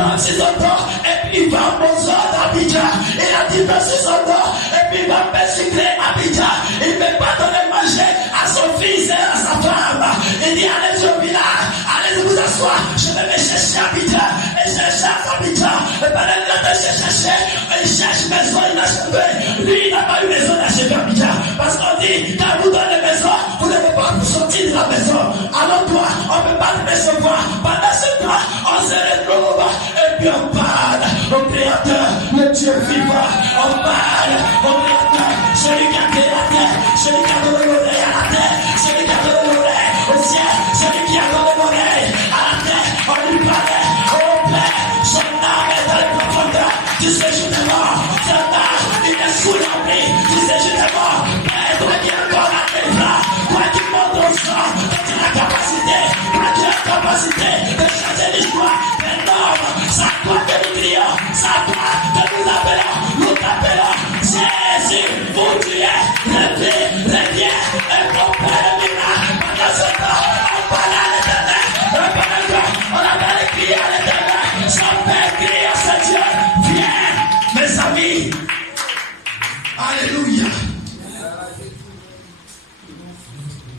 36 ans, et puis il va à Mozart d'Abidjan. Il a dit 26 ans, et puis il va persécuter Abidjan. Il ne peut pas donner manger à son fils et à sa femme. Il dit allez au village, allez vous asseoir, je vais me chercher Abidjan. Et je cherche Abidjan. Et pendant que je cherche, il cherche maison inachevée. Lui, il n'a pas eu maison inachevée à Abidjan. Parce qu'on dit, quand vous donnez maison, vous ne pouvez pas vous sortir de la maison. Alors toi, on ne peut pas te recevoir. Pendant ce temps, on se retrouve et puis on parle au Créateur, le Dieu vivant. On parle au Créateur, celui qui a créé la terre, celui qui a donné l'oreille à la terre, celui qui a donné l'oreille au ciel, celui qui a donné l'oreille à la terre. On lui parlait, oh Père, son âme est dans les profondeurs du séjour des morts. Son âme, il est sous l'abri du séjour des morts. Père, toi qui es encore à tes bras, toi qui montes au sang, tu as la capacité, de changer l'histoire des normes. C'est à toi que nous crions, c'est à toi que nous appelons, nous t'appelons. Jésus, vous Dieu, reviens, et mon Père de miracle. Pendant ce temps, on parle à l'éternel, pendant qu'on appelle et crier à l'éternel, son Père crie à ce Dieu, viens, mes amis. Alléluia.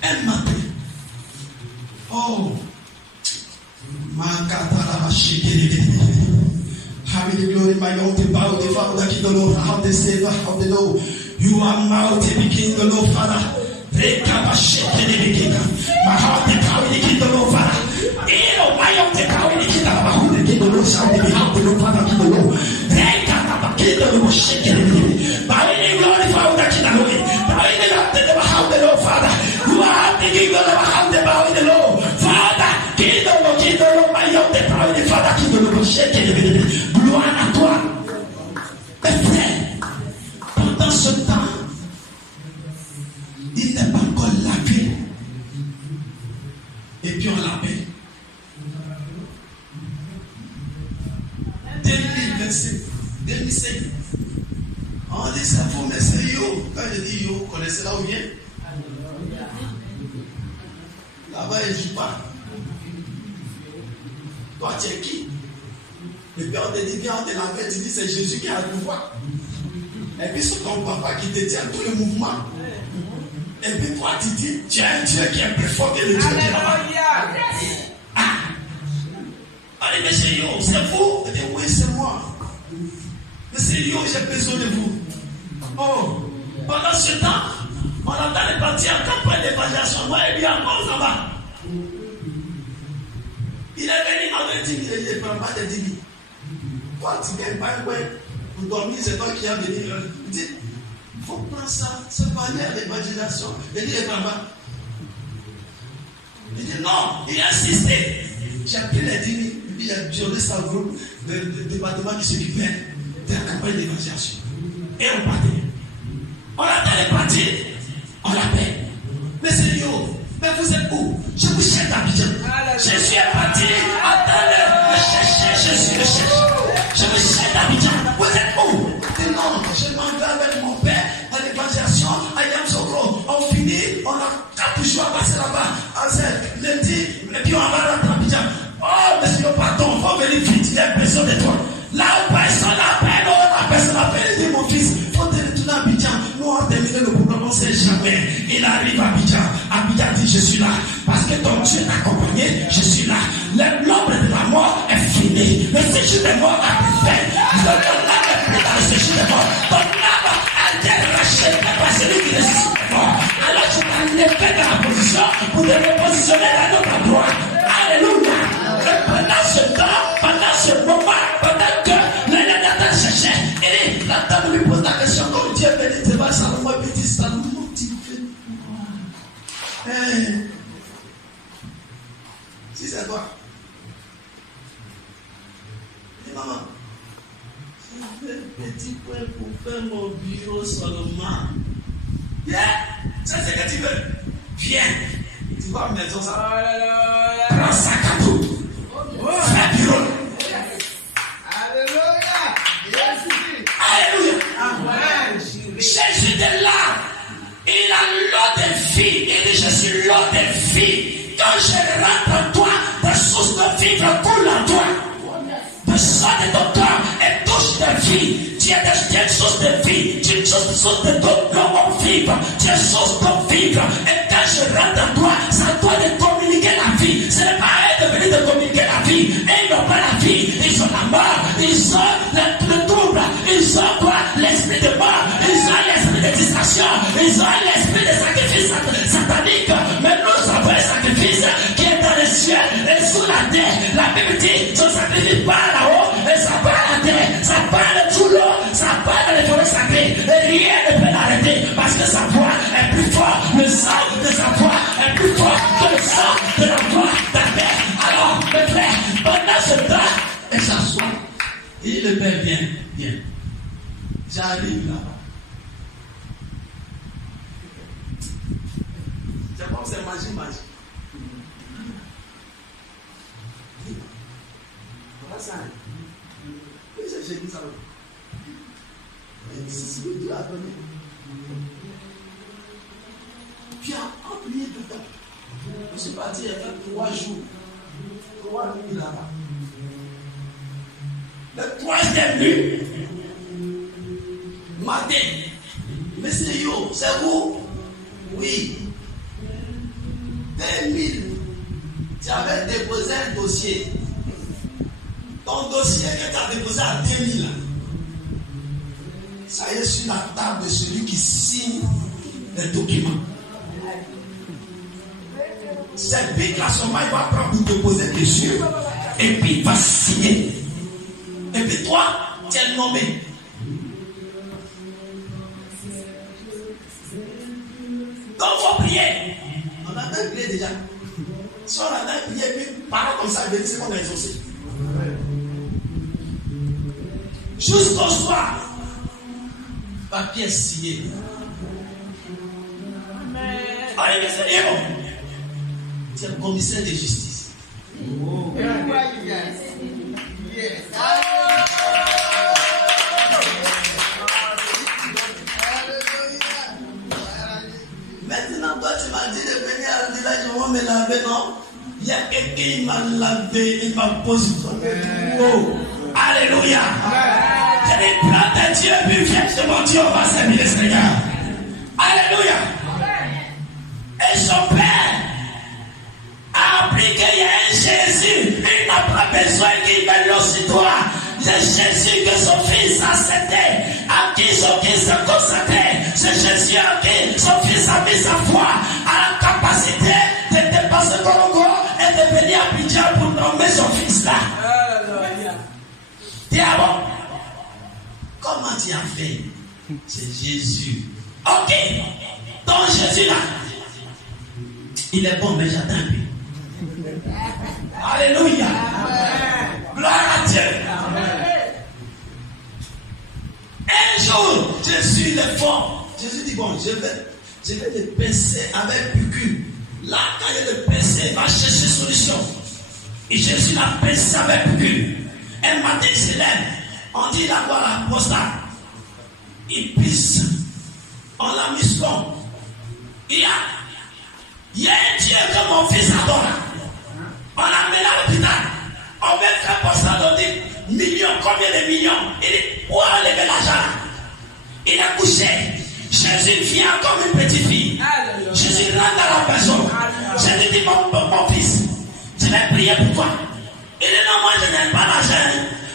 Un matin, oh, having the glory, my Lord, the power, the Father, the King, the Lord, have the Savior of the Lord. You are mighty, the King, the Lord, Father. My heart, the power, the King, the Lord, Father. My heart, the power, the King, the Lord, shout the behalf of the Father, King, the Lord. King, the Lord, shake it. Power, the glory, Father, the King, the Lord. Power, the power, the Lord, Father. You are the King, the Lord, have the power, the Lord. Father, King, the Lord, my heart, the power, the Father, King, the Lord, shake it. Gloire à toi. Mes frères, pendant ce temps, il n'est pas encore lavé. Et puis on l'appelle. 2005. On dit ça pour mais c'est yo. Quand je dis yo, vous connaissez là où vient? Là-bas, il ne joue pas. Toi, tu es qui? Et puis on te dit, viens, on te l'avait, tu dis, c'est Jésus qui a le pouvoir. Et puis c'est ton papa qui te tient tout le mouvement. Et puis toi, tu dis, tu as un Dieu qui est plus fort que le Dieu qui est là-bas. Ah! Allez, mais c'est yo, c'est vous? Je dis, oui, c'est moi. Mais c'est yo, j'ai besoin de vous. Oh! Pendant ce temps, on entend les parties en campagne d'évangélisation. Moi, et bien encore ça va. Il est venu en 10 000, il ne prend pas de 10 000. Toi, tu ne gagnes pas un coin pour dormir, c'est toi qui as venu. Il dit, il faut prendre ça, se parler à l'évangélisation. Il dit, il ne prend pas. Il dit, non, il a insisté. J'ai pris les 10 000, il a violé sa groupe de département qui s'occupait de la campagne d'évangélisation. Et on partait. On attend les parties, on l'appelle. Mais c'est yo, mais vous êtes où? Je vous cherche d'Abidjan. Je suis parti, attendez, me chercher, je suis le cherche. Je me cherche d'Abidjan. Vous êtes où? Non, je m'en vais avec mon père à l'évangélisation à Yamsokro. On finit, on a 4 jours à passer là-bas. On lundi, et puis on va rentrer à Abidjan. Oh, monsieur, pardon, il faut venir vite, il a besoin de toi. Là où personne n'appelle, la personne appelle, il dit mon fils, il faut te retourner à Abidjan. Nous, on a terminé le problème, on ne sait jamais. Il arrive à Abidjan. Abidjan dit, je suis là. Parce que ton Dieu t'a accompagné, je suis là. L'ombre de la mort est finie. Le séjour des morts a été fait. Ton âme est pris dans le séjour des morts. Ton âme a été rachée par celui qui ressuscite des morts. Alors tu vas lever dans la position pour te repositionner dans notre endroit. Alléluia. Pendant ce temps, pendant ce moment, pendant que l'un d'entre cherchait, il dit, la dame lui pose la question, comme Dieu bénit, tu vas Salomon, il dit, Salomon, tu fais quoi? Si c'est toi. Il dit, maman, j'ai un petit point pour faire mon bureau Salomon. Viens, c'est ce que tu veux. Viens. Tu vois ma maison, ça. Prends sac à tout. Fais bureau. Alléluia. Jésus est là. Il a l'eau de vie. Il dit, je suis l'eau de vie. Quand je rentre en toi, des sources de vie coulent en toi. Des source de toute l'eau vivre. Tu es source d'eau vivre. Et quand je rentre en toi, ça doit te communiquer la vie. Ce n'est pas à eux de venir te communiquer la vie. Et ils n'ont pas la vie. Ils ont la mort. Ils ont le trouble. Ils ont quoi? L'esprit de mort. Ils ont l'esprit de distraction. Ils ont l'esprit de sacrifice satanique. Mais nous avons un sacrifice qui est dans les cieux et sous la terre. La Bible dit, son sacrifice part là-haut et ça part à la terre. Ça part sous l'eau, ça part dans les forêts sacrées. Et rien ne peut l'arrêter parce que sa voix est plus forte. Le sang de sa voix est plus fort que le sang de la voix d'Abel. Alors, mes frères, pendant ce temps, elle s'assoit. Et le père vient, viens. J'arrive là-bas. C'est comme c'est magie. Voilà ça. J'ai dit ça. C'est Dieu a donné. Puis a prié dedans. Je suis parti il y a 3 jours. 3 nuits là-bas. Le 3e nuit, matin, Monsieur Yo, c'est vous? Oui. 2000. Tu avais déposé un dossier. Ton dossier que tu as déposé à 2000. Ça y est sur la table de celui qui signe les documents. Cette big là, son mari va prendre pour déposer dessus. Et puis il va signer. Et puis toi, tu es nommé. Donc vous priez. On a même prié déjà. Si on a même prié, puis parle comme ça, c'est qu'on a exaucé. Jusqu'au soir, papier signé. Allez, Seigneur, tu es le commissaire de justice. Oh. Yes. Maintenant, toi, tu m'as dit de venir à le village, je vais me laver, non? Il y a quelqu'un qui m'a lavé, il m'a posé. Oh. Alléluia. Je dis, plante Dieu, puis viens de mon Dieu, on va servir le Seigneur. Alléluia. Et son père a appris qu'il y a un Jésus. Il n'a pas besoin qu'il vienne aussitôt. C'est Jésus que son fils a cédé, à qui son fils a consacré. C'est Jésus à qui son fils a mis sa foi, à la capacité de dépasser Congo et de venir à Abidjan pour nommer son fils là. Diable, comment tu as fait? C'est Jésus. Ok, donc Jésus là, il est bon, mais j'attends un peu. Alléluia. Gloire à Dieu. Un jour, je suis le fond. Jésus dit, bon, je vais te pincer avec piqûre. Là, quand il le pincer, va chercher solution. Et Jésus l'a pincé avec piqûre. Un matin, il se lève. On dit d'abord la prostate. Il pisse. On l'a mis son. Il y a un Dieu que mon fils adore. On l'a mené à l'hôpital. On veut faire prostate. On dit millions, combien de millions? Il dit, où a levé l'argent? Il a couché. Jésus vient comme une petite fille. Jésus rentre dans la personne. Jésus dit, mon fils, je vais prier pour toi. Il dit, non, moi je n'aime pas l'argent.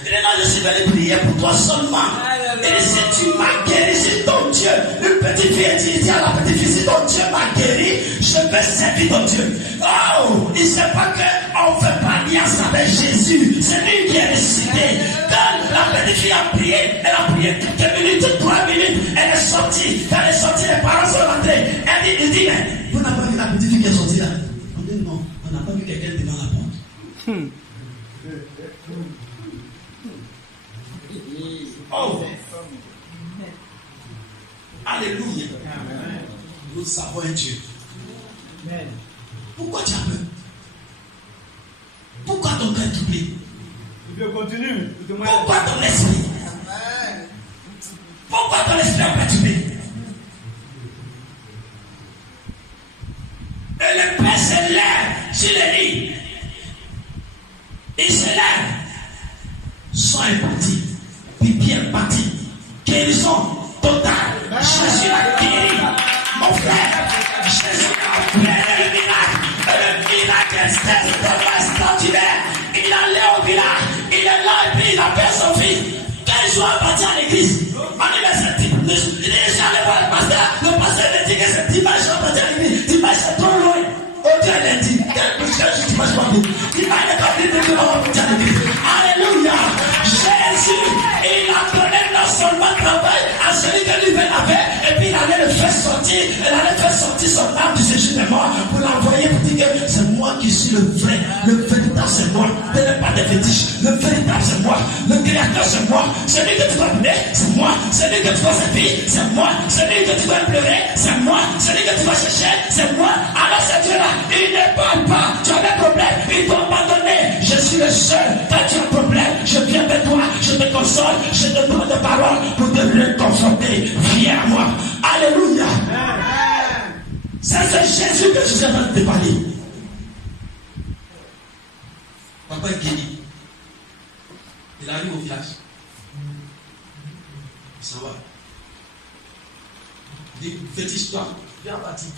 Il dit, non, je suis venu prier pour toi seulement. Il dit, si tu m'as guéri, c'est ton Dieu. Une petite fille dit à la petite fille, si ton Dieu m'a guéri, je vais servir ton Dieu. Oh, il ne sait pas qu'on ne fait pas alliance avec Jésus. C'est lui qui est ressuscité. Quand la petite fille a prié, elle a prié quelques minutes, 3 minutes, elle est sortie. Quand elle est sortie, les parents sont rentrés. Il dit, mais vous n'avez pas vu la petite fille qui est sortie là? On dit, non, on n'a pas vu quelqu'un devant la porte. Oh! Alléluia! Nous savons un Dieu. Pourquoi tu as peur? Pourquoi ton cœur est troublé? Pourquoi ton esprit? Pourquoi ton esprit est perturbé? Et le Père se lève sur le lit. Il se lève. Soin est parti. Pipi est parti. Guérison totale. est là et puis il appelle son fils. Quand il soit parti à l'église, on dit, mais c'est type. Il est allé voir le pasteur. Le pasteur me dit que c'est dimanche, je vais partir à l'église. Dimanche, c'est trop loin. Oh Dieu, il a dit, quel dimanche, je vais venir. Dimanche, il est pas venu de l'heure, on va partir à l'église. Alléluia. Jésus, il apprenait non seulement travail à celui que lui-même avait, et puis il allait le faire sortir. Il allait faire sortir son âme du séjour des morts pour l'envoyer pour dire que c'est moi qui suis le vrai. Le véritable, c'est moi. Ce n'est pas des fétiches. Le véritable, c'est moi. Le créateur, c'est moi. Celui que tu dois mener, c'est moi. Celui que tu dois servir, c'est moi. Celui que tu dois pleurer, c'est moi. Celui que tu dois chercher, c'est moi. Alors c'est Dieu-là. Il ne parle pas. Tu as des problèmes. Il doit abandonner. Je suis le seul. Quand tu as un problème, je viens de toi. Je te console. Je te donne des paroles pour te réconforter. Viens à moi. Alléluia. C'est Jésus que je suis en train de te parler. Papa est guéri. Il arrive au village. Ça va. Il dit, fétiche-toi. Viens partir.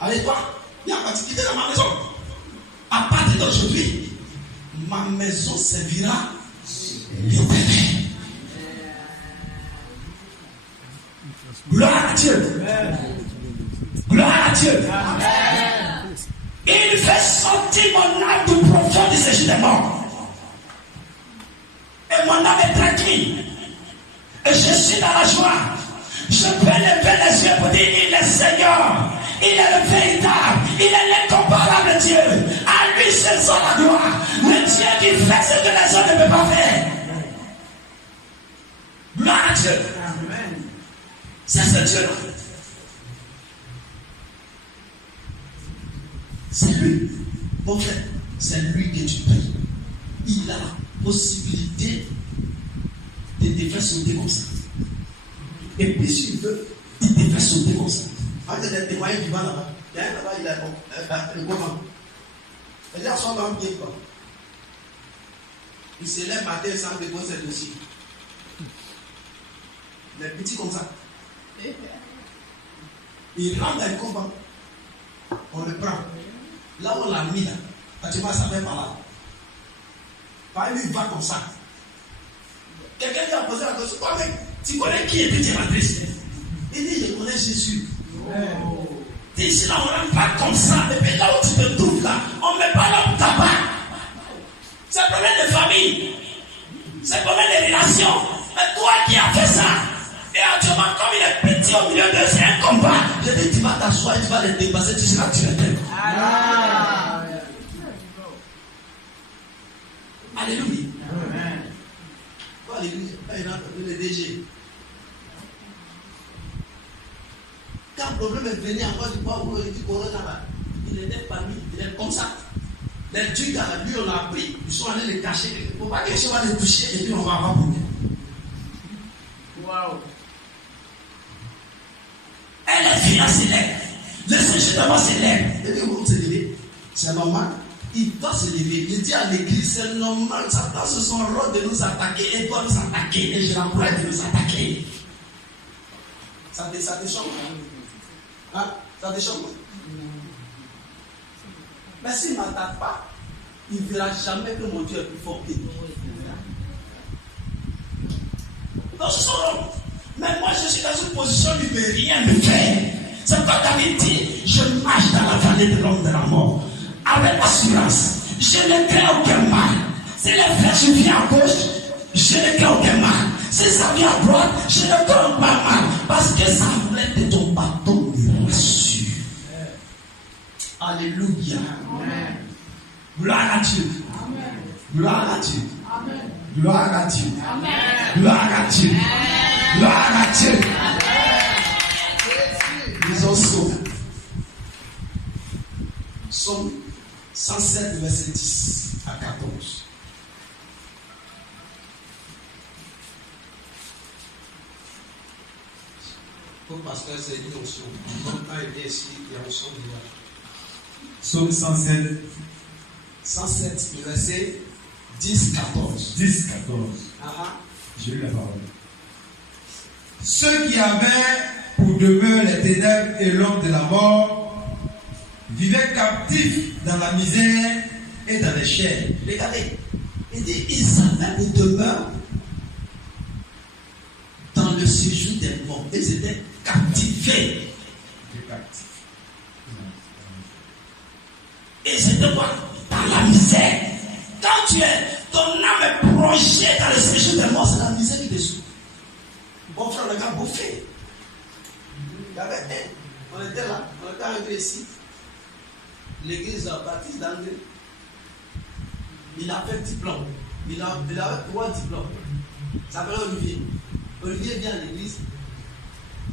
Allez, toi, viens partir. Quittez dans ma maison. À partir d'aujourd'hui, ma maison servira l'Éternel. Gloire à Dieu. Gloire à Dieu. Il fait sortir mon âme du profond du séjour des morts. Et mon âme est tranquille. Et je suis dans la joie. Je peux lever les yeux pour dire, il est Seigneur. Il est le véritable. Il est l'incomparable Dieu. À lui seul soit la gloire. Le Dieu qui fait ce que les autres ne peuvent pas faire. Gloire à Dieu. C'est ce Dieu-là. C'est lui, mon frère. C'est lui que tu pries. Il a la possibilité de te faire sauter comme ça. Et puis s'il veut, il te fait sauter comme ça. Quand il y a des témoins qui vont là-bas, il y a un là-bas, il a le comment. Il y a son homme bien quoi. Il se lève matin sans déposer le dossier. Les petits comme ça. Il rentre dans le combat. On le prend. Là où on l'a mis là, tu vois, ça fait par là. Par lui, il va comme ça. Quelqu'un lui a posé la question, toi mec, tu connais qui est petit matrice? Il dit, je connais Jésus. Et ici là, on ne rentre pas comme ça. Et puis là où tu te trouves là, on ne met pas l'homme tabac. C'est un problème de famille. C'est un problème de relation. Mais toi qui as fait ça, et actuellement, comme il est petit au milieu de c'est un combat, je dis, tu vas t'asseoir et tu vas le dépasser, tu seras tué. Alléluia. Alléluia. Il a le DG. Quand le problème est venu à moi, du poids où il dit corona, il était parmi, il est comme ça. Les trucs à lui, on l'a pris, ils sont allés les cacher. Il ne faut pas que je va les toucher et puis on va avoir problème. Waouh. Elle est fiancée, le séjour d'avant s'élève. Et puis, vous se lever. C'est normal. Il doit se lever. Il dit à l'église, c'est normal. Satan, c'est son rôle de nous attaquer. Et doit nous attaquer. Et je l'encourage de nous attaquer. Ça te choque. Hein? Ça te choque. Mais s'il ne m'attaque pas, il ne verra jamais que mon Dieu est plus fort que lui. Donc, c'est son rôle. Mais moi, je suis dans une position où il ne peut rien me faire. C'est pourquoi David dit, je marche dans la vallée de l'ombre de la mort. Avec assurance, je ne crains aucun mal. Si les flèches viennent à gauche, je ne crains aucun mal. Si ça vient à droite, je ne crains pas mal. Parce que ça vient de ton bâton me rassure. Alléluia. Amen. Gloire à Dieu. Amen. Gloire à Dieu. Amen. Gloire à Dieu. Amen. Gloire à Dieu. Amen. Gloire à Dieu. Lisons Psaume 107, verset 10 à 14. Pour pasteur, c'est une onction. Comme quand il est ici, il y a onction du roi. Psaume 107. 107, verset 10, 14. 10, 14. J'ai lu la parole. Ceux qui avaient pour demeure les ténèbres et l'homme de la mort vivaient captifs dans la misère et dans les chairs. Regardez, il dit Israël demeure dans le séjour des morts. Ils étaient captivés. Et c'était quoi? Dans la misère. Quand ton âme est plongée dans le séjour des morts, c'est la misère qui te souffre. Bon frère, le gars bouffé. On était là, on était arrivé ici. L'église baptiste d'André. Il a fait un diplôme. Il a 3 diplômes. Ça s'appelle Olivier. Olivier vient à l'église.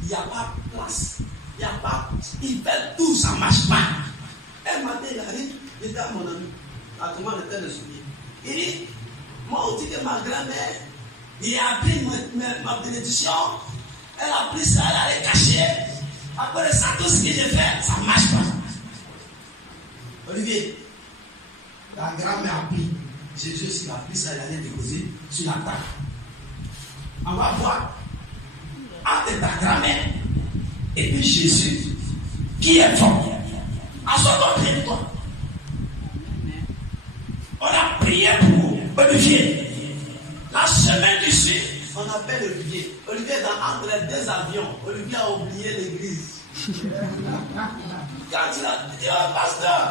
Il n'y a pas de place. Il n'y a pas. Il fait tout, ça ne marche pas. Un matin, il arrive. Il était à mon ami. À comment on était le souvenir. Il dit, moi, on dit que ma grand-mère, il a appris ma bénédiction. Elle a pris ça, elle allait cacher. Après ça, tout ce que j'ai fait, ça ne marche pas. Olivier, la grand-mère a pris. Jésus aussi a pris ça, il allait déposer sur la table. On va voir entre ta grand-mère et puis Jésus, qui est fort. Assois-toi près de toi. On a prié pour Olivier. La semaine qui suit, on appelle Olivier. Olivier est entre les 2 avions. Olivier a oublié l'église. Quand il a dit, oh, pasteur,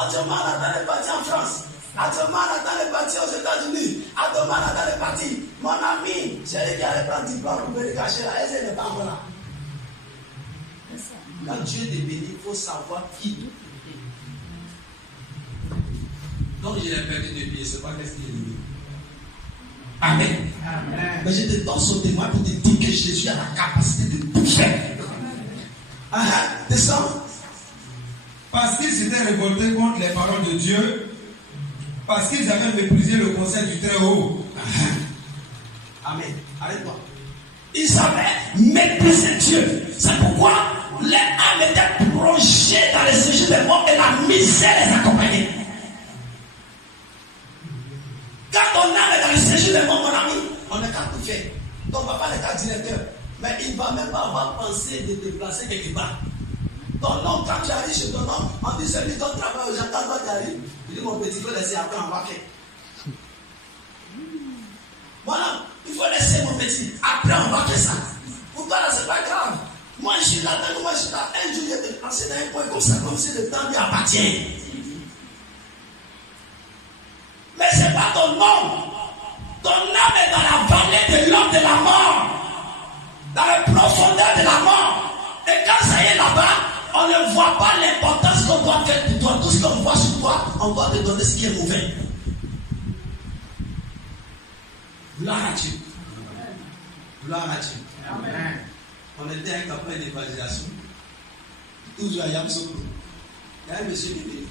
Adjoman est parti en France. Adjoman est parti aux États-Unis. Adjoman est parti. Mon ami, c'est lui qui allait prendre du plan pour me cacher là. Elle n'est pas encore là. Quand Dieu te bénit, il faut savoir qui. Donc il a perdu de pied, c'est pas qu'est-ce qu'il est dit. Amen. Mais je te donne son témoin pour te dire que Jésus a la capacité de tout faire. Descends. Parce qu'ils s'étaient révoltés contre les paroles de Dieu, parce qu'ils avaient méprisé le conseil du Très-Haut. Amen. Arrête-toi. Ils avaient méprisé Dieu. C'est pourquoi les âmes étaient plongées dans les séjours des morts et la misère les accompagnait. Quand ton âme est dans le séjour des morts, mon ami, on n'est qu'à tout faire. Ton papa n'est qu'à directeur. Mais il ne va même pas avoir pensé de te placer quelque part. Ton homme, quand tu arrives chez ton homme, on dit celui qui travaille, j'attends quand tu arrives. Il dit mon petit, il faut laisser après on va faire. Voilà, il faut laisser mon petit. Après on va faire ça. Pour toi là, c'est pas grave. Moi je suis là, moi je suis là. Un jour, je vais te placer dans un coin comme ça, comme si le temps lui appartient. Mais ce n'est pas ton nom. Ton âme est dans la vallée de l'homme de la mort. Dans les profondeurs de la mort. Et quand ça y est là-bas, on ne voit pas l'importance qu'on doit faire pour toi. Tout ce qu'on voit sur toi, on doit te donner ce qui est mauvais. Gloire à Dieu. Gloire à Dieu. Amen. On était en campagne d'évangélisation. Toujours à Yamsoko. Il y a un monsieur qui dit.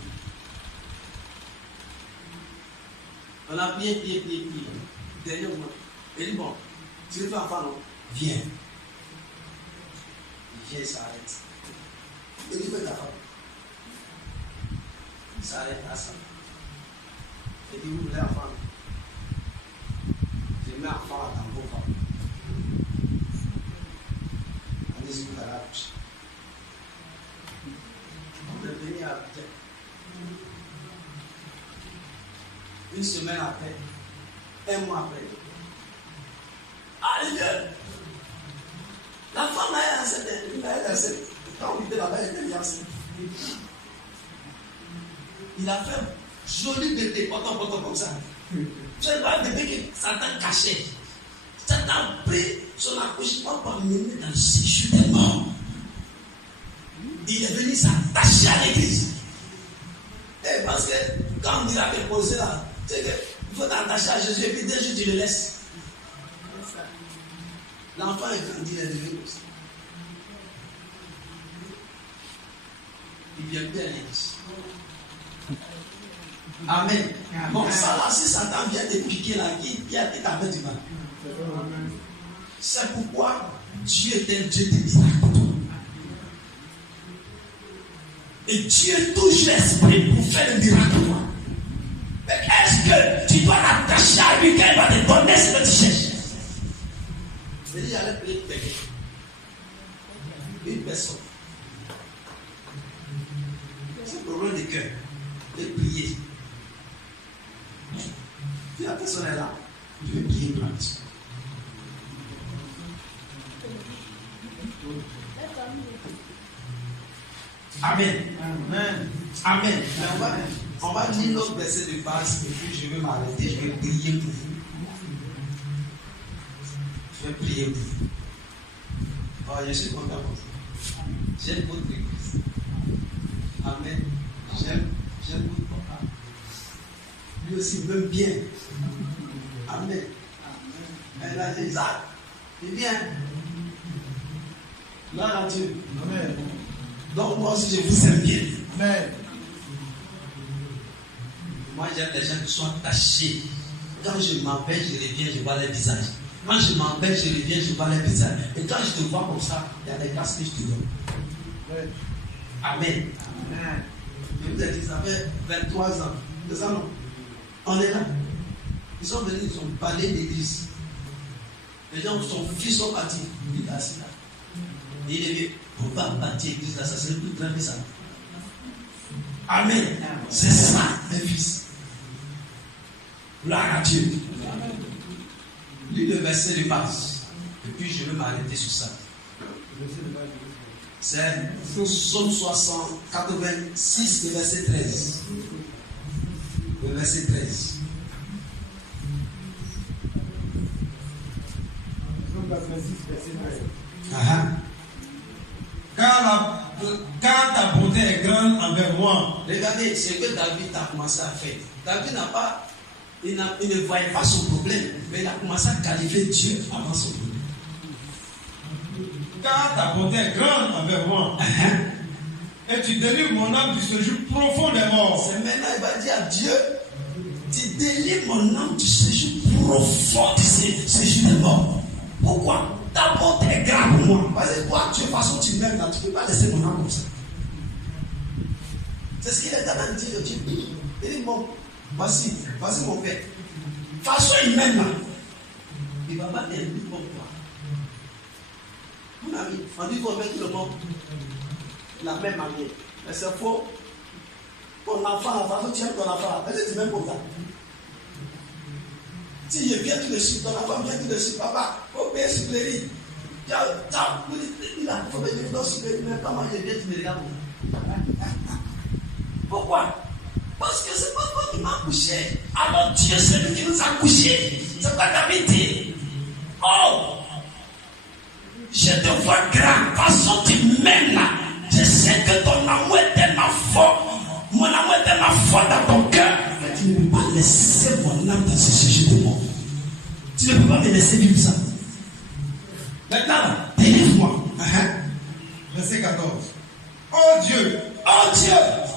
On a prié. Derrière moi. Il dit bon, tu veux faire un non? Viens. Il vient, il s'arrête. Il dit, fais ta femme. Il s'arrête à ça. Il dit, vous voulez la femme? Je mets la femme à ta bonne femme. Allez-y, vous allez la couche. On est venu à Abidjan. Une semaine après, un mois après. Allez, la femme a lancé. Quand on était là-bas, elle était lancée. Il a fait un joli bébé, poton comme ça. C'est pas un bébé que Satan cachait. Satan a pris son accouchement pour mener dans le séjour des morts. Il est venu s'attacher à l'église. Et parce que quand on dit la déposer là, c'est qu'il faut t'attacher à Jésus et puis dès que tu le laisses. L'enfant est grandi, il est devenu comme ça. Il vient plus à l'église. Amen. Bon, ça là, si Satan vient te piquer là, qui a dit t'avais du mal. C'est pourquoi Dieu est un Dieu de miracles. Et Dieu touche l'esprit pour faire le miracle. Mais est-ce que tu dois t'attacher à lui quand il va te donner ce que tu cherches? Il dit, j'allais prier pour quelqu'un. Une personne. C'est un problème de cœur. De prier. Si la personne est là, je vais prier pour la personne. Amen. Amen. Amen. On va lire notre verset de base et puis je vais m'arrêter, je vais prier pour vous. Je vais prier pour vous. Oh, je suis content pour ça. J'aime votre église. Amen. J'aime votre papa. Lui aussi m'aime bien. Amen. Elle a des actes. C'est bien. Là, à Dieu. Amen. Donc moi aussi je vous aime bien. Amen. Moi j'aime les gens qui sont attachés. Quand je m'appelle, je reviens, je vois leur visage. Quand je m'appelle, je reviens, je vois leur visage. Et quand je te vois comme ça, il y a des grâces que je te donne. Amen. Amen. Je vous ai dit, ça fait 23 ans. C'est ça non? On est là. Ils sont venus, ils ont parlé d'église. Les gens, son fils sont partis. Il est assis là. Il est dit, on va bâtir l'église là, ça serait plus grand que ça. Amen. C'est ça, mes fils. Gloire à Dieu. Lis le verset de base. Et puis je vais m'arrêter sur ça. C'est Psaume 86, le verset 13. Le verset 13. Psaume 86, verset 13. Uh-huh. Car ta bonté est grande envers moi. Regardez ce que David a commencé à faire. David n'a pas, il ne voyait pas son problème, mais il a commencé à qualifier Dieu avant son problème. Car ta bonté est grande envers moi. Et tu délivres mon âme du séjour profond des morts. C'est maintenant il va dire à Dieu, tu délivres mon âme du séjour profond du séjour des morts. Pourquoi? Ta bonté est grande pour moi. Parce que toi, tu es façon tu m'aimes là, tu ne peux pas laisser mon âme comme ça. C'est ce qu'il est en train de dire de Dieu. Il dit, bon, voici mon père. Façon il m'aime là. Il va pas t'aimer comme toi. Mon ami, on dit qu'on met tout le monde la même manière. Mais c'est faux. Ton enfant, la façon tu aimes ton enfant, est-ce que tu m'aimes comme ça? Si je viens tout de suite, ton enfant vient tout de suite, papa, faut payer sur les lits. Il faut payer sur les lits, mais comment je viens, tu me regardes. Pourquoi? Parce que c'est pas toi qui m'as couché. Alors Dieu, c'est lui qui nous a couchés. C'est pas David dit. Oh, je te vois grand. Façon tu m'aimes là. Je sais que ton amour est tellement fort. Mon amour est tellement fort dans ton cœur. Mais tu ne peux pas laisser mon âme dans ce séjour de mort. Tu ne peux pas me laisser vivre ça. Maintenant, délivre-moi. Verset 14. Oh Dieu,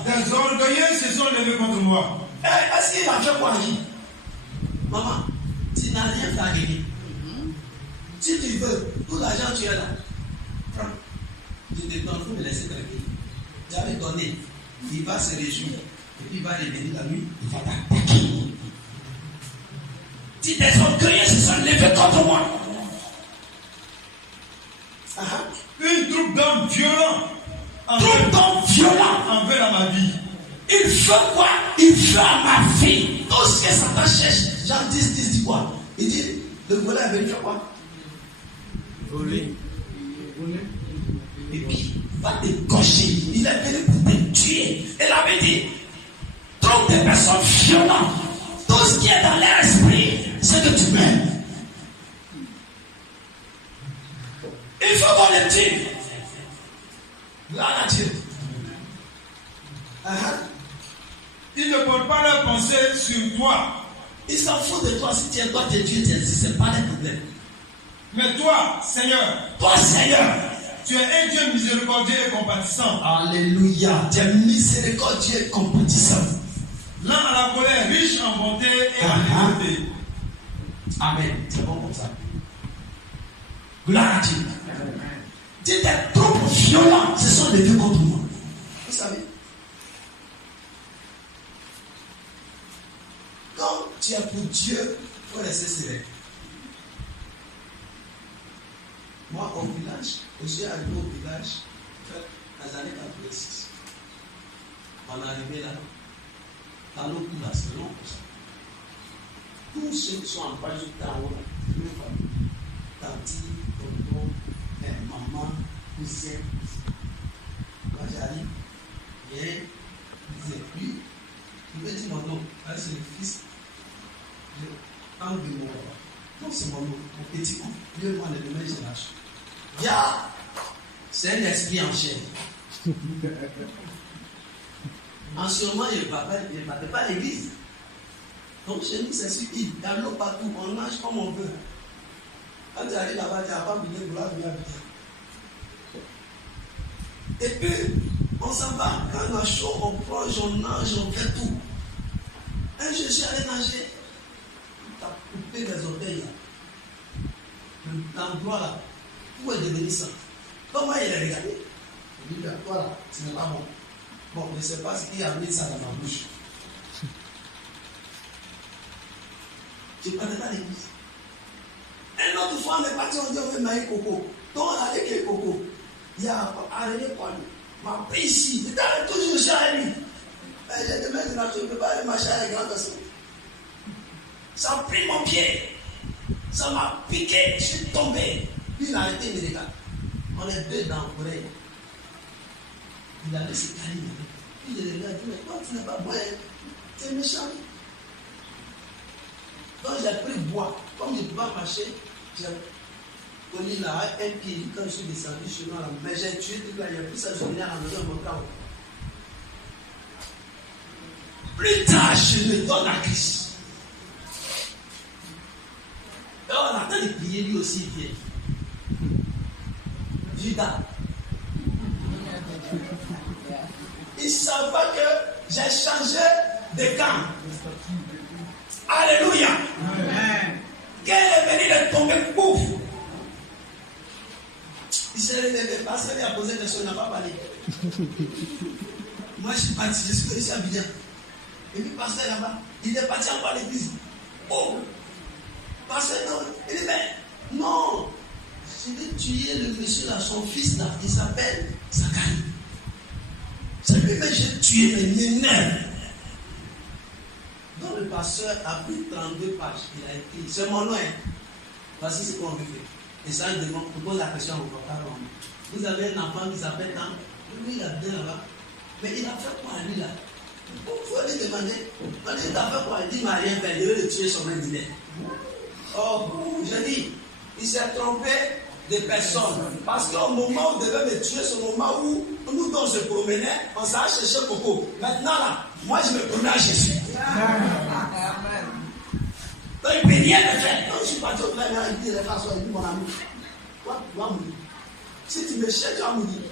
des orgueilleux se sont levés contre moi. Est-ce qu'il a fait quoi agir? Maman, tu n'as rien fait à gagner. Si tu veux, tout l'argent tu es là. Prends. Je te donne, il faut me laisser tranquille. J'avais donné. Il va se réjouir. Et puis il va revenir la nuit. Il va t'attaquer. Si des orgueilleux se sont levés contre moi. Une troupe d'hommes violents. Envers ma vie. Il fait quoi? Il fait à ma vie. Tout ce que Satan cherche. Jean 10 dit quoi? Il dit, le voleur est venu faire quoi? Voler. Et puis, il va te gaucher. Il est venu pour te tuer. Il avait dit, trop de personnes violentes. Tout ce qui est dans leur esprit, c'est que tu m'aimes. Il faut qu'on le tue. Là, Dieu. Ils ne portent pas leur pensée sur toi. Ils s'en foutent de toi. Si tu es toi, tes dieux, c'est pas des problèmes. Mais toi, Seigneur, tu es un Dieu miséricordieux et compatissant. Alléluia. Tu es miséricordieux et compatissant. Lent à la colère, riche en bonté et en équité. Amen. C'est bon comme ça. Gloire à Dieu. Tu étais trop violent. Ce sont les vieux contre moi. Vous savez. Quand tu es pour Dieu, il faut rester serré. Moi, au village, je suis arrivé au village dans les années 86. On est arrivé là. Dans l'eau, là, c'est long comme ça. tous ceux qui sont en bas jusqu'à en haut, tanti, tonton, maman, cousin. Quand j'arrive, viens, il disait, lui, il me dit mon nom, c'est le fils de Henri de Mora. Non, c'est mon nom, mon petit coup. Lui, moi, le demain, je lâche. Viens, c'est un esprit en chair. En ce moment, il ne battait pas l'église. Donc chez nous, c'est suffit. Il y a l'eau partout, on mange comme on veut. Quand tu arrives là-bas, tu n'as pas bien vouloir venir habiter. Et puis, on s'en va. Quand on a chaud, on plonge, on nage, on fait tout. Un jour, je suis allé nager. Tu as coupé les orteils là. L'endroit là. Où est devenu ça? Donc moi, il a regardé. Il dit, voilà, ce n'est pas bon. Bon, je ne sais pas ce qu'il a mis ça dans ma bouche. Je ne connais pas l'église. Un autre fois, on est parti, on dit on veut mailler coco. Donc on a dit que coco. Il y a arrêté quoi lui. M'a pris ici. Il t'arrête toujours chez lui. Mais j'ai dit, mais je ne peux pas aller marcher avec grand personne. Ça a pris mon pied. Ça m'a piqué. Je suis tombé. Puis il a arrêté, il me regarde. On est deux dans l'oreille. Il a laissé câliner. Puis je regarde, mais toi tu n'es pas bon, tu es méchant. Donc j'ai pris bois. Comme je ne peux pas marcher, j'ai connu là un pied quand je suis descendu chez moi. Mais j'ai tué tout là, il y a plus ça, je venais à la maison mon camp. Plus tard, je me donne à Christ. Et on attend de prier, lui aussi il vient. Judas. Il savait que j'ai changé de camp. Alléluia. Qu'elle est venue de tomber, pouf. Il s'est levé, parce qu'il a posé des questions, il n'a pas parlé. Moi, je suis parti, je suis ici à Abidjan. Et puis, pasteur là-bas, il est parti encore à l'église. Oh, pasteur, non. Il dit, mais non, je vais tuer le monsieur là, son fils là, il s'appelle Zacharie. C'est lui, mais j'ai tué mes nénères. Donc le pasteur a pris 32 pages, il a écrit, c'est mon nom, voici ce qu'on veut faire. Et ça, il demande, on pose la question au papa. Vous avez un enfant qui s'appelle tant, lui il a bien là-bas, mais il a fait quoi lui là? Il faut lui demander, on dit, il a fait quoi? Il dit, il m'a rien fait, il veut le tuer sur un dîner. Oh, je dis, il s'est trompé de personnes. Parce qu'au moment où il devait me tuer, c'est au moment où nous on se promenait, on s'est cherché Coco. Maintenant là, moi je me promène à Jésus. Donc il ne peut rien me faire. Donc je suis parti au plein air, il dit, il dit mon ami, toi tu vas mourir. Si tu me cherches, tu vas mourir.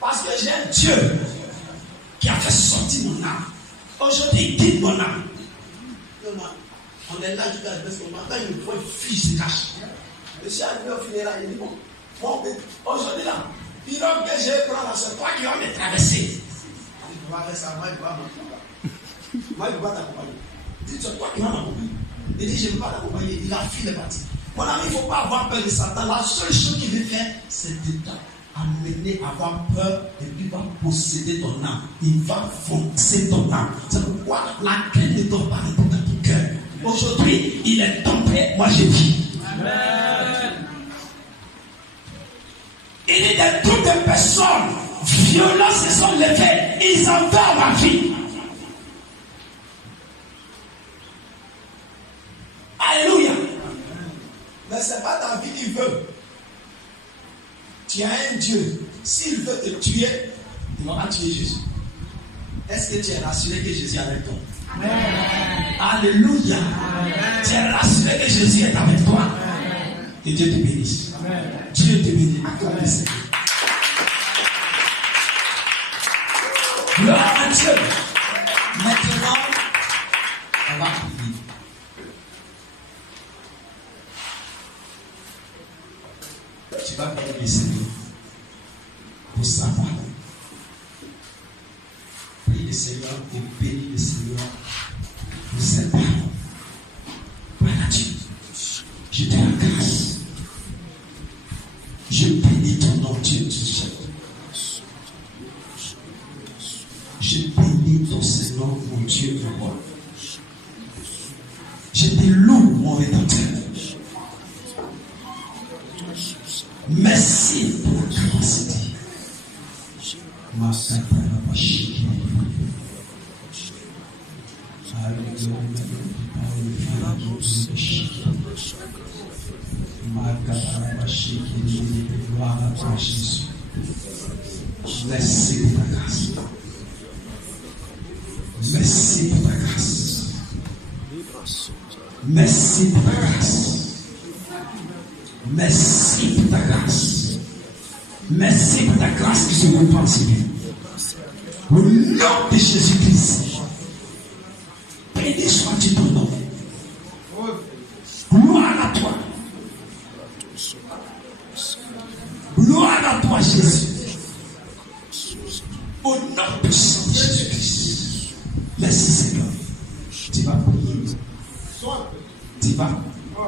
Parce que j'ai un Dieu qui a fait sortir mon âme. Aujourd'hui, il quitte mon âme. On est là jusqu'à ce moment. Quand il me voit, une fille se cache. Je suis arrivé au funérail, il dit bon, aujourd'hui là, pirogue que je vais prendre, c'est toi qui vas me traverser. Il va faire ça, moi je vais m'accompagner. Moi je vais t'accompagner. Il dit, c'est toi qui vas m'accompagner. Il dit, je ne vais pas t'accompagner. Il a fini les parties. Mon ami, il ne faut pas avoir peur de Satan. La seule chose qu'il veut faire, c'est de t'amener à avoir peur et puis il va posséder ton âme. Il va foncer ton âme. C'est pourquoi la crainte ne doit pas répondre à ton cœur. Aujourd'hui, il est tombé, moi j'ai dit. Amen. Il dit de toutes les personnes violentes se sont levées, ils en veulent ma vie. Alléluia. Mais ce n'est pas ta vie qu'il veut. Tu as un Dieu. S'il veut te tuer, il ne va pas tuer Jésus. Est-ce que tu es rassuré que Jésus est avec toi? Amen. Alléluia. Amen. Tu es rassuré que Jésus est avec toi? Amen. Que Dieu te bénisse. Amen. Dieu te bénisse. Accorde le Seigneur. Gloire à Dieu. Maintenant, on va prier. Tu vas bénir le Seigneur pour savoir. Prie le Seigneur et bénis le Seigneur pour cette parole. Voilà Dieu. Je te rends grâce. Je bénis ton nom, Dieu du ciel. Je bénis ton Seigneur, mon Dieu, mon roi. Rédempteur. Merci pour la capacité. Merci pour ta grâce. Merci pour ta grâce. Merci pour ta grâce. Merci pour ta grâce. Merci pour ta grâce qui se répand, Seigneur. Au nom de Jésus-Christ. Béni soit-tu ton nom. Gloire à toi. Gloire à toi, Jésus. Au nom puissant de Jésus-Christ. Merci, Seigneur. Tu vas prier. Tu vas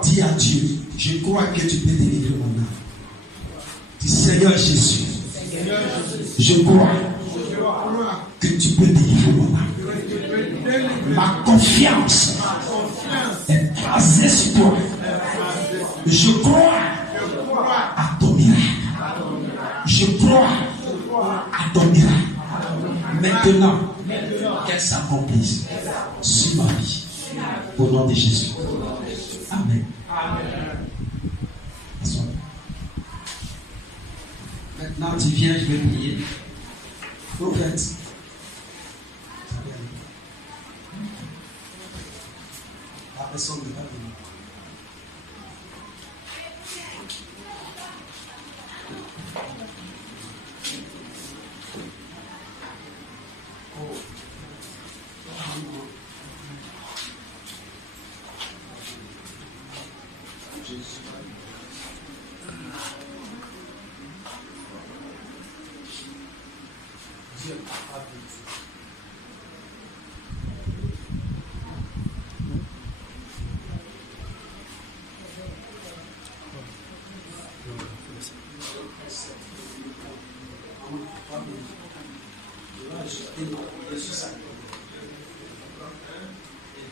dire à Dieu, je crois que tu peux délivrer mon âme. Dis, Seigneur Jésus, je crois que tu peux délivrer mon âme. Ma confiance est basée sur toi. Je crois à ton miracle. Je crois à ton miracle. Maintenant, qu'elle s'accomplisse sur ma vie. Au nom de Jésus. Amen. Maintenant, tu viens, je vais prier. Prophète. La personne ne va venir.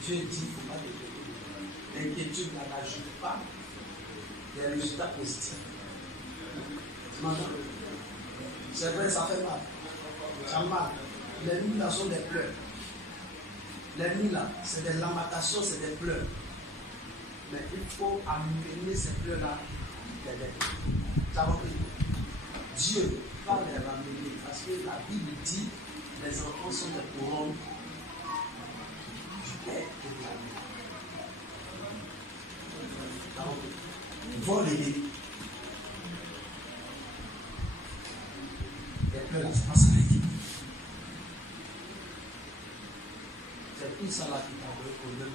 Dieu dit, il ne faut pas développer. L'inquiétude n'ajoute pas des résultats positifs. Tu m'entends? C'est vrai, ça fait mal. Ça mal. Les nuits là sont des pleurs. Les nuits là, c'est des lamentations, c'est des pleurs. Mais il faut amener ces pleurs-là derrière. Ça va plus. Dieu va les ramener parce que la Bible dit les enfants sont des couronnes du Père et de la vie. Donc, ils vont l'aider. Les pleurs là, ça va s'arrêter. C'est tout ça là qui t'a envoyé pour le même.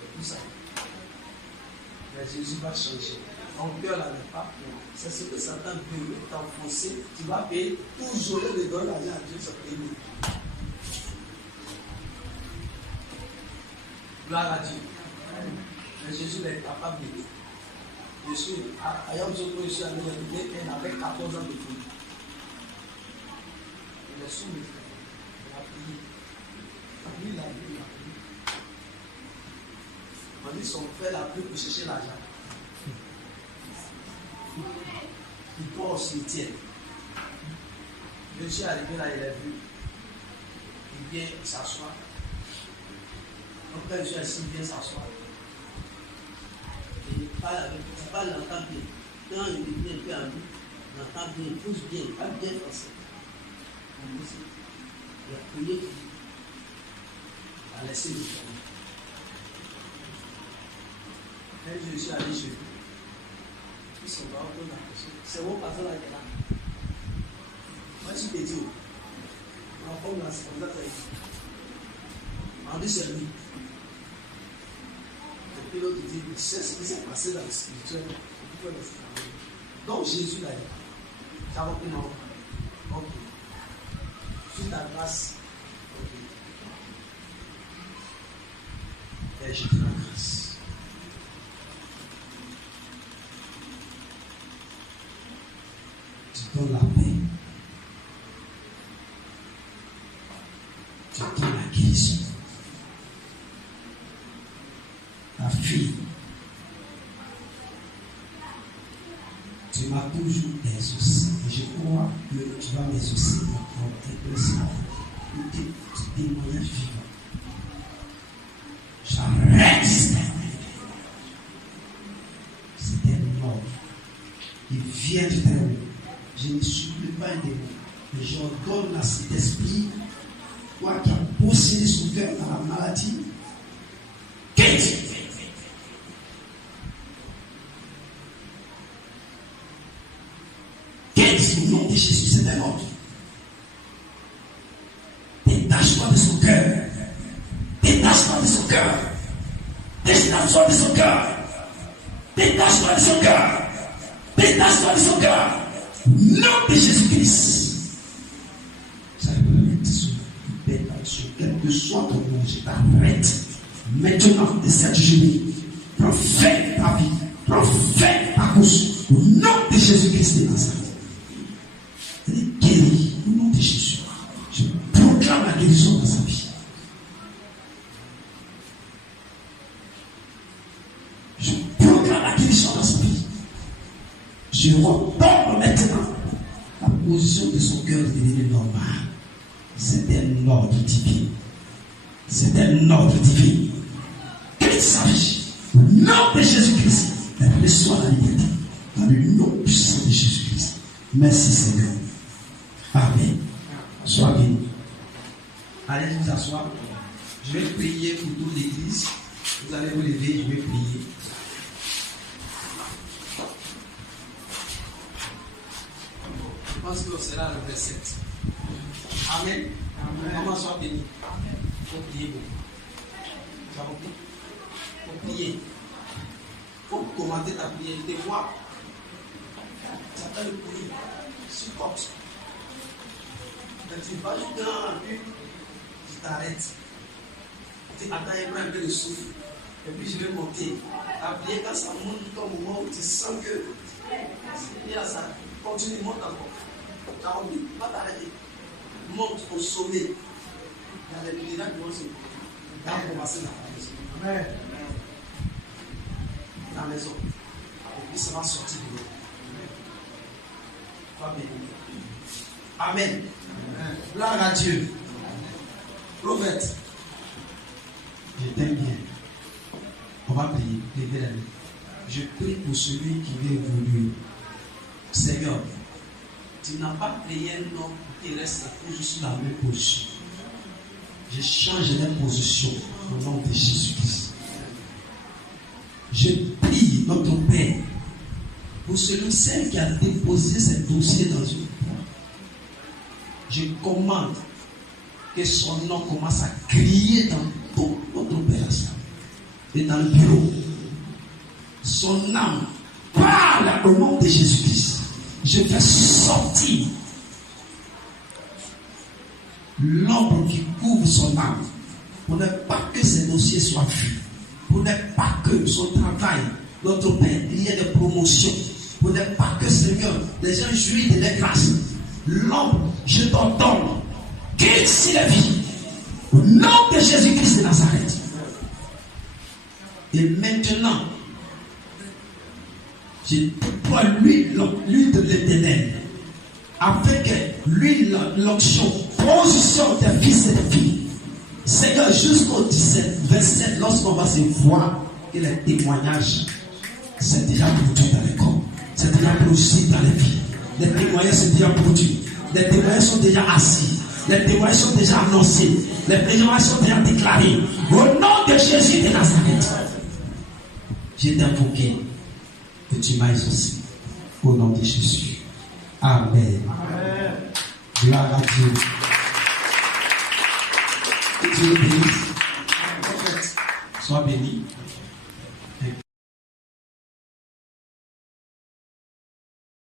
C'est tout ça. Mais Jésus va changer. Ton cœur là n'est pas plein. C'est ce que Satan veut t'enfoncer. Tu vas payer toujours le don l'argent à Dieu, ça paye. Gloire à Dieu. Mais Jésus est capable d'aider. Je suis à Yom Zoko, je suis allé l'écouter, elle avait 14 ans de vie. Il est soumis. Il a prié. Lui, il a prié. On dit son frère l'a pris pour chercher l'argent. Il part au cimetière. Je suis arrivé là, il a vu. Il vient s'asseoir. Donc quand je suis assis, il vient s'asseoir. Et il parle l'entend bien. Quand il est un peu en lui, il entend bien, il pousse bien, il parle bien français. Il a prié, il a laissé le famille. Quand je suis allé chez lui, ils sont là, c'est mon patron là qui est là. Moi, je t'ai dit, en forme là, c'est comme ça que ça dit. On dit c'est lui. Et puis l'autre dit, c'est ce qui s'est passé dans le spirituel. Donc Jésus l'a dit. Ça va plus non. Ok. Sur ta grâce. Ok. Et j'ai de la grâce. Tu donnes la paix. Tu donnes la guérison. La ma fille, tu m'as toujours exaucé. Et je crois que tu vas m'exaucer encore un peu ça. Tes témoignages vivants. J'arrête. C'est un ordre. Il vient du très haut. Je ne supplie pas un démon. Mais j'ordonne à cet esprit, toi qui as possédé son cœur dans la maladie, quitte. Quitte au nom de Jésus, c'est un ordre. Détache-toi de son cœur. Détache-toi de son cœur. Détache-toi de son cœur. Détache-toi de son cœur. Détache-toi de son cœur. Nom de Jésus-Christ. Quel que soit ton nom, je t'arrête. Maintenant, de cette journée, prophète ta vie, prophète ta cause. Au nom de Jésus-Christ de Nazareth. Elle est guérie. Au nom de Jésus. Je proclame la guérison dans sa vie. Je proclame la guérison dans sa vie. Je retombe maintenant la position de son cœur de devenir normal. C'est un ordre divin. C'est un ordre divin. Qu'il s'agit, au nom de Jésus-Christ, elle reçoit la liberté. Dans le nom puissant de Jésus-Christ. Merci Seigneur. Amen. Sois béni. Allez vous asseoir. Je vais prier pour toute l'église. Vous allez vous lever, je vais prier. Je pense que c'est là le verset. Amen. Comment soit béni. Il faut prier beaucoup. Il faut prier. Il faut commenter ta prière. Des fois, ça fait le bruit. Supporte. Quand tu vas jusqu'à la vue, tu t'arrêtes. Tu attends un peu de souffle. Et puis je vais monter. La prière, quand ça monte, au moment où tu sens que ça continue, monte encore. Tu as envie, pas t'arrêter. Monte au sommet. Il y a des miracles qui vont se commencer dans la maison. Dans la maison. Et puis ça va sortir de l'eau. Sois béni. Amen. Gloire à Dieu. Prophète. Je t'aime bien. On va prier. Levez la main. Je prie pour celui qui veut évoluer. Seigneur, tu n'as pas prié un homme qui reste toujours sur la même position. Je change de position au nom de Jésus-Christ. Je prie notre Père pour celui-ci qui a déposé ses dossiers dans une boîte. Je commande que son nom commence à crier dans toute notre opération et dans le bureau. Son âme parle au nom de Jésus-Christ. Je fais sortir l'ombre qui couvre son âme pour ne pas que ses dossiers soient vus, pour ne pas que son travail, notre Père, il y ait des promotions, pour ne pas que, Seigneur, les gens jouissent de la grâce. L'ombre, je t'ordonne, quitte si la vie, au nom de Jésus-Christ de Nazareth. Et maintenant, je déploie l'huile de l'Éternel, afin que l'huile, l'onction, position des fils et des filles. Seigneur, jusqu'au 17, 27, lorsqu'on va se voir que les témoignages, c'est déjà produit dans les corps, c'est déjà produit dans les vies. Les témoignages sont déjà produits, les témoignages sont déjà assis, les témoignages sont déjà annoncés, les témoignages sont déjà déclarés. Au nom de Jésus de Nazareth, j'ai invoqué que tu m'as exaucé. Au nom de Jésus. Amen. Amen. Gloire à Dieu. Que Dieu bénisse. Sois béni.